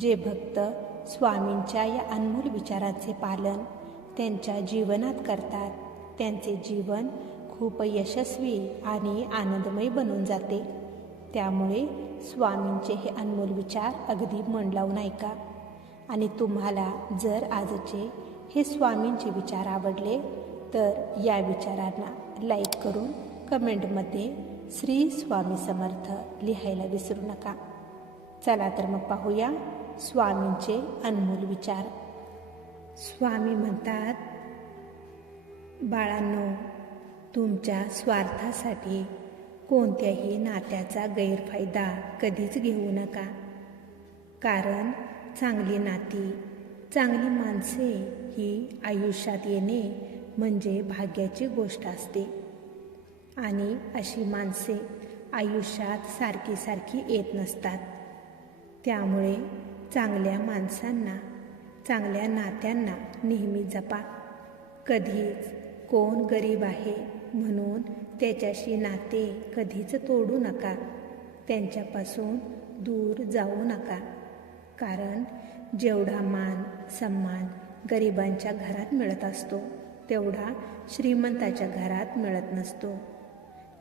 जे भक्त स्वामींच्या या अनमोल विचारांचे पालन त्यांच्या जीवनात करतात त्यांचे जीवन खूप यशस्वी आणि आनंदमय बनून जाते. त्यामुळे स्वामींचे हे अनमोल विचार अगदी मन लावून ऐका. आणि तुम्हाला जर आजचे हे स्वामींचे विचार आवडले तर या विचारांना लाईक करून कमेंटमध्ये श्री स्वामी समर्थ लिहायला विसरू नका. चला तर मग पाहूया स्वामींचे अनमोल विचार. स्वामी म्हणतात बाळांनो तुमच्या स्वार्थासाठी कोणत्याही नात्याचा गैरफायदा कधीच घेऊ नका. कारण चांगली नाती चांगली माणसे ही आयुष्यात येणे म्हणजे भाग्याची गोष्ट असते. आणि अशी माणसे आयुष्यात सारखी सारखी येत नसतात. त्यामुळे चांगल्या माणसांना चांगल्या नात्यांना नेहमी जपा. कधीच कोण गरीब आहे म्हणून त्याच्याशी नाते कधीच तोडू नका. त्यांच्यापासून दूर जाऊ नका. कारण जेवढा मान सन्मान गरिबांच्या घरात मिळत असतो तेवढा श्रीमंताच्या घरात मिळत नसतो.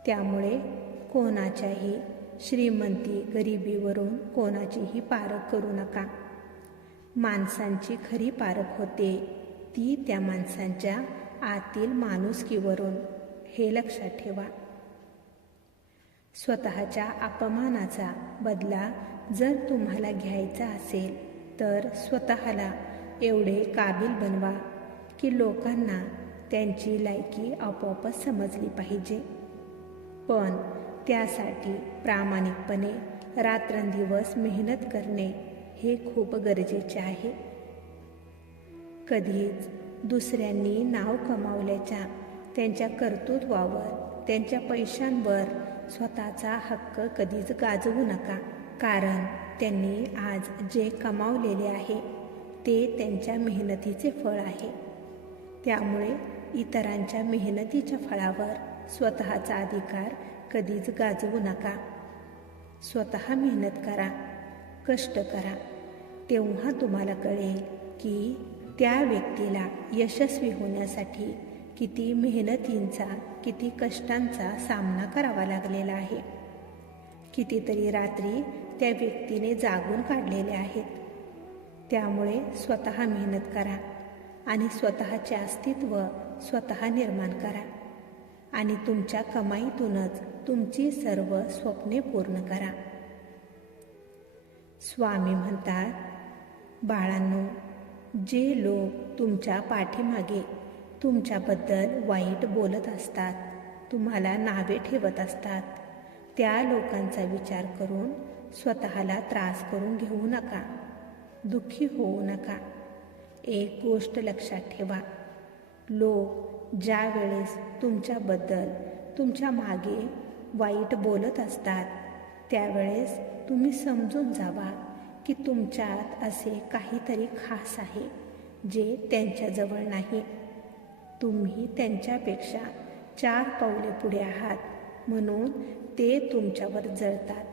त्यामुळे कोणाच्याही श्रीमंती गरिबीवरून कोणाचीही पारख करू नका. माणसांची खरी पारख होते ती त्या माणसांच्या आतील माणुसकीवरून. हे लक्षात ठेवा. स्वतःच्या अपमानाचा बदला जर तुम्हाला घ्यायचा असेल तर स्वतःला एवढे काबिल बनवा की लोकांना त्यांची लायकी आपोआपच समजली पाहिजे. पण त्यासाठी प्रामाणिकपणे रात्रंदिवस मेहनत करणे हे खूप गरजेचे आहे. कधीच दुसऱ्यांनी नाव कमावल्याच्या त्यांच्या कर्तृत्वावर त्यांच्या पैशांवर स्वतःचा हक्क कधीच गाजवू नका. कारण त्यांनी आज जे कमावलेले आहे ते त्यांच्या मेहनतीचे फळ आहे. त्यामुळे इतरांच्या मेहनतीच्या फळावर स्वतःचा अधिकार कधीच गाजवू नका. स्वतः मेहनत करा कष्ट करा. तेव्हा तुम्हाला कळेल की त्या व्यक्तीला यशस्वी होण्यासाठी किती मेहनतींचा किती कष्टांचा सामना करावा लागलेला आहे. कितीतरी रात्री त्या व्यक्तीने जागून काढलेले आहेत. त्यामुळे स्वतः मेहनत करा आणि स्वतःचे अस्तित्व स्वतः निर्माण करा. आणि तुमच्या कमाईतूनच तुमची सर्व स्वप्ने पूर्ण करा. स्वामी म्हणतात बाळांनो जे लोक तुमच्या पाठीमागे तुमच्याबद्दल वाईट बोलत असतात तुम्हाला नावे ठेवत असतात त्या लोकांचा विचार करून स्वतःला त्रास करून घेऊ नका दुःखी होऊ नका. एक गोष्ट लक्षात ठेवा लोक ज्या वेळेस तुमच्याबद्दल तुमच्या मागे वाईट बोलत असतात त्यावेळेस तुम्ही समजून जावा की तुमच्यात असे काहीतरी खास आहे जे त्यांच्याजवळ नाही. तुम्ही त्यांच्यापेक्षा चार पावले पुढे आहात म्हणून ते तुमच्यावर जळतात.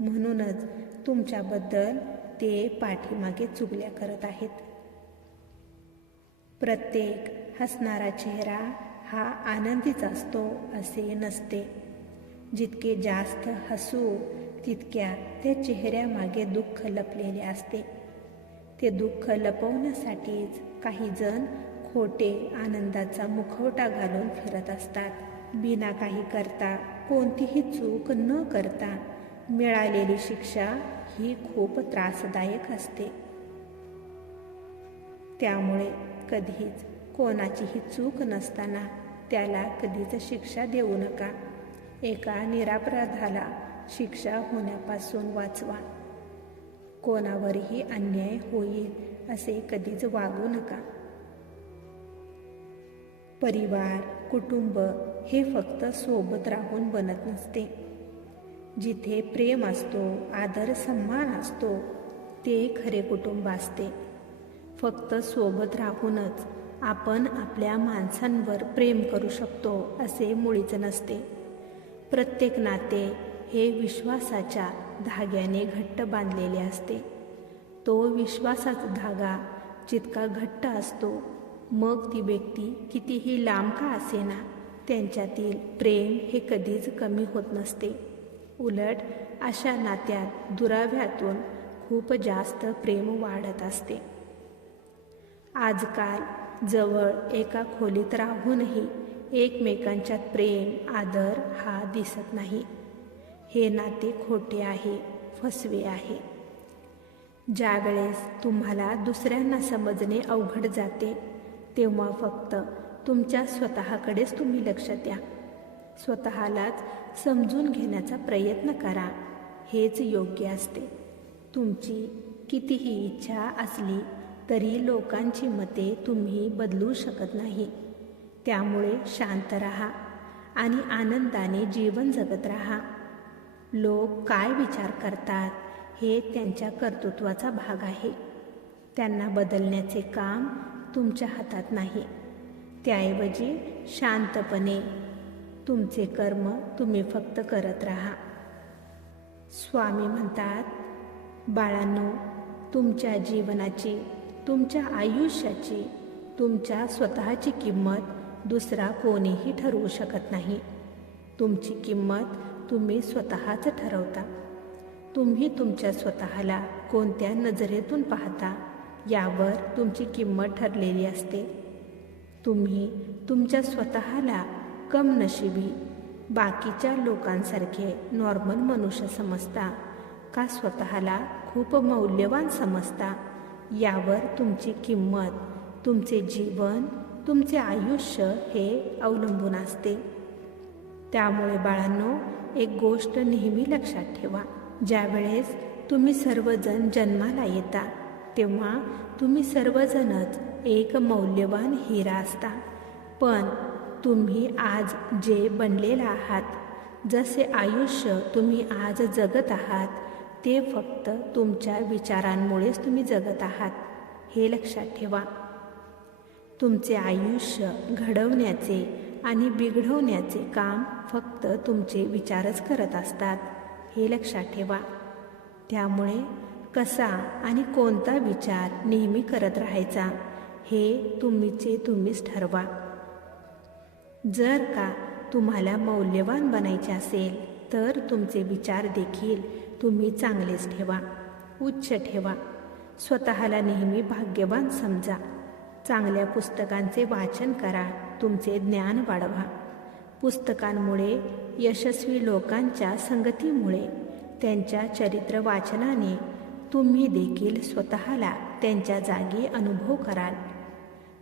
म्हणूनच तुमच्याबद्दल ते पाठीमागे चुगल्या करत आहेत. प्रत्येक हसणारा चेहरा हा आनंदीच असतो असे नसते. जितके जास्त हसू तितक्या त्या चेहऱ्यामागे दुःख लपलेले असते. ते दुःख लपवण्यासाठीच काही जण खोटे आनंदाचा मुखवटा घालून फिरत असतात. बिना काही करता कोणतीही चूक न करता मिळालेली शिक्षा ही खूप त्रासदायक असते. त्यामुळे कधीच कोणाचीही चूक नसताना त्याला कधीच शिक्षा देऊ नका. एका निरापराधाला शिक्षा होण्यापासून वाचवा. कोणावरही अन्याय होईल असे कधीच वागू नका. परिवार कुटुंब हे फक्त सोबत राहून बनत नसते. जिथे प्रेम असतो आदर सन्मान असतो ते खरे कुटुंब असते. फक्त सोबत राहूनच आपण आपल्या माणसांवर प्रेम करू शकतो असे मुळीच नसते. प्रत्येक नाते हे विश्वासाच्या धाग्याने घट्ट बांधलेले असते. तो विश्वासाचा धागा जितका घट्ट असतो मग ती व्यक्ती कितीही लांब का असेना त्यांच्यातील प्रेम हे कधीच कमी होत नसते. उलट अशा नात्यात दुराव्यातून खूप जास्त प्रेम वाढत असते. आजकाल जवळ एका खोलीत राहूनही एकमेकांच्यात प्रेम आदर हा दिसत नाही. हे नाते खोटे आहे फसवे आहे. ज्यावेळेस तुम्हाला दुसऱ्यांना समजणे अवघड जाते तेव्हा फक्त तुमच्या स्वतःकडेच तुम्ही लक्ष द्या. स्वतःलाच समजून घेण्याचा प्रयत्न करा. हेच योग्य असते. तुमची कितीही इच्छा असली तरी लोकांची मते तुम्ही बदलू शकत नाही. त्यामुळे शांत राहा आणि आनंदाने जीवन जगत राहा. लोक काय विचार करतात हे त्यांच्या कर्तृत्वाचा भाग आहे. त्यांना बदलण्याचे काम तुमच्या हातात नाही. त्याऐवजी शांतपणे तुमचे कर्म तुम्ही फक्त करत राहा. स्वामी म्हणतात बाळांनो तुमच्या जीवनाची तुमच्या आयुष्याची तुमच्या स्वतःची किंमत दुसरा कोणीही ठरवू शकत नाही. तुमची किंमत तुम्ही स्वतःच ठरवता. तुम्ही तुमच्या स्वतःला कोणत्या नजरेतून पाहता यावर तुमची किंमत ठरलेली असते. तुम्ही तुमच्या स्वतःला कम नशिबी बाकीच्या लोकांसारखे नॉर्मल मनुष्य समजता का स्वतःला खूप मौल्यवान समजता? यावर तुमची किंमत तुमचे जीवन तुमचे आयुष्य हे अवलंबून असते. त्यामुळे बाळांनो एक गोष्ट नेहमी लक्षात ठेवा. ज्यावेळेस तुम्ही सर्वजण जन्माला येता तेव्हा तुम्ही सर्वजणच एक मौल्यवान हिरा असता. पण तुम्ही आज जे बनलेला आहात जसे आयुष्य तुम्ही आज जगत आहात ते फक्त तुमच्या विचारांमुळेच तुम्ही जगत आहात हे लक्षात ठेवा. तुमचे आयुष्य घडवण्याचे आणि बिघडवण्याचे काम फक्त तुमचे विचारच करत असतात हे लक्षात ठेवा. त्यामुळे कसा आणि कोणता विचार नेहमी करत राहायचा हे तुम्हीचे तुम्हीच ठरवा. जर का तुम्हाला मौल्यवान बनायचे असेल तर तुमचे विचार देखील तुम्ही चांगलेच ठेवा. उच्च ठेवा. स्वतःला नेहमी भाग्यवान समजा. चांगल्या पुस्तकांचे वाचन करा. तुमचे ज्ञान वाढवा. पुस्तकांमुळे यशस्वी लोकांच्या संगतीमुळे त्यांच्या चरित्र वाचनाने तुम्ही देखील स्वतःला त्यांच्या जागी अनुभव कराल.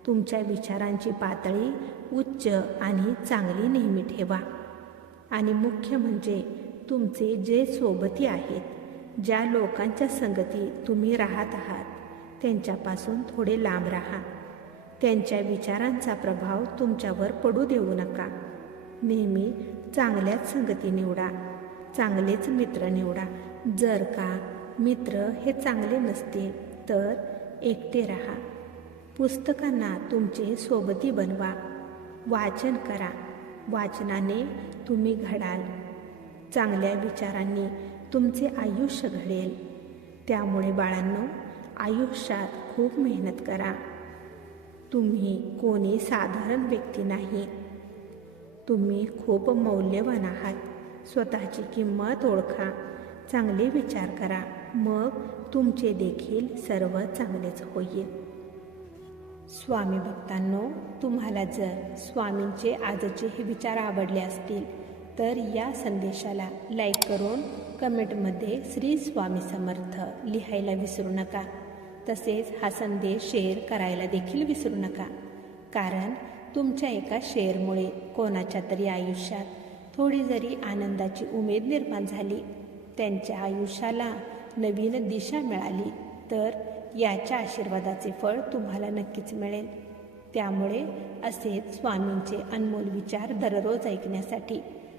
तुमच्या विचारांची पातळी उच्च आणि चांगली नेहमी ठेवा. आणि मुख्य म्हणजे तुमचे जे सोबती आहेत ज्या लोकांच्या संगती तुम्ही राहत आहात त्यांच्यापासून थोडे लांब राहा. त्यांच्या विचारांचा प्रभाव तुमच्यावर पडू देऊ नका. नेहमी चांगल्याच संगती निवडा. चांगलेच मित्र निवडा. जर का मित्र हे चांगले नसतील तर एकटे राहा. पुस्तकांना तुमचे सोबती बनवा. वाचन करा. वाचनाने तुम्ही घडाल. चांगल्या विचारांनी तुमचे आयुष्य घडेल. त्यामुळे बाळांनो आयुष्यात खूप मेहनत करा. तुम्ही कोणी साधारण व्यक्ती नाही. तुम्ही खूप मौल्यवान आहात. स्वतःची किंमत ओळखा. चांगले विचार करा. मग तुमचे देखील सर्व चांगलेच होईल. स्वामी भक्तांनो तुम्हाला जर स्वामींचे आजचे हे विचार आवडले असतील तर या संदेशाला लाईक करून कमेंटमध्ये श्री स्वामी समर्थ लिहायला विसरू नका. तसेच हा संदेश शेअर करायला देखील विसरू नका. कारण तुमच्या एका शेअरमुळे कोणाच्या तरी आयुष्यात थोडी जरी आनंदाची उमेद निर्माण झाली त्यांच्या आयुष्याला नवीन दिशा मिळाली तर याच्या आशीर्वादाचे फळ तुम्हाला नक्कीच मिळेल. त्यामुळे असेच स्वामींचे अनमोल विचार दररोज ऐकण्यासाठी